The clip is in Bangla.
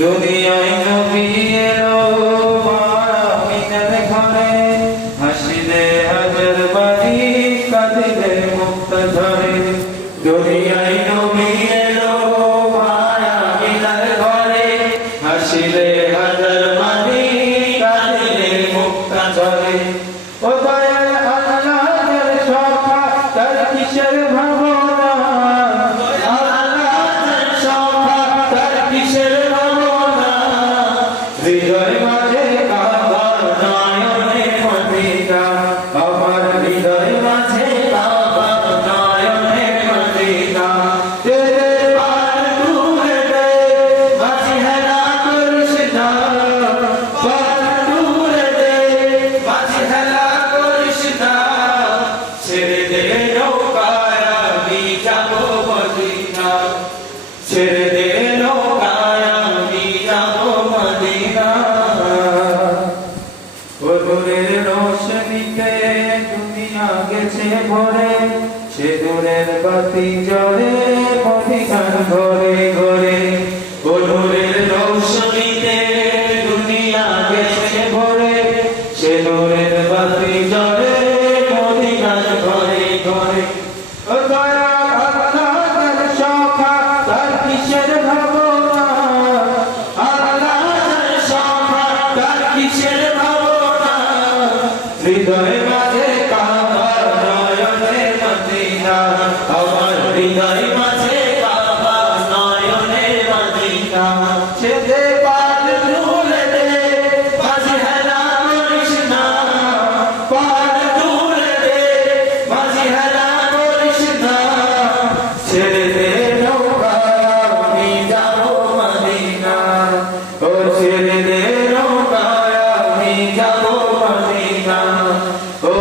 দুনিয়ায় নবী এলো মা আমিনার ঘরে, হাসিলে হাজার বাড়ি কাঁদিলে মুক্তা ঝরে। দুনিয়ায় নবী এলো মা আমিনার ঘরে, হাসিলে হাজার বাড়ি কাঁদিলে মুক্তা ঝরে। ও দয়াল আল্লাহর সখা তার কিসের ভাবনা, আল্লাহর সখা তার কিসের হৃদয় মাঝে কাবা নয়নে মদিনা, আমার হৃদয় মাঝে কাবা নয়নে মদিনা। তেরে পার তুলে দে মাঝি হেলা করিস না, পার তুলে দে মাঝি হেলা করিস না। ছেড়ে দে নৌকায় আমি যাবো মদিনা, ছেড়ে দে নৌকায় আমি যাবো মদিনা। দূরের রোশনীতে দুনিয়া গেছে ভরে, সে দূরের বাতি জ্বলে মদিনার ঘরে ঘরে। দূরের রোশনীতে দুনিয়া গেছে ভরে, সে দূরের বাতি জ্বলে মদিনার ঘরে ঘরে। ও দয়াল আল্লাহর সখা তার কিসের ভাবনা, আল্লাহর সখা তার কিসের ভাবনা। হৃদয় মাঝে কাবা নয়নে মদিনা, আমার হৃদয় মাঝে কাবা নয়নে মদিনা। ছেদে পাল তুলে দে মাঝি হেলা করিস না, পাল তুলে দে মাঝি হেলা করিস না। ছেড়ে দে নৌকায় আমি যাবো মদিনা, ও ছেড়ে দে নৌকায় আমি যাবো মদিনা, ও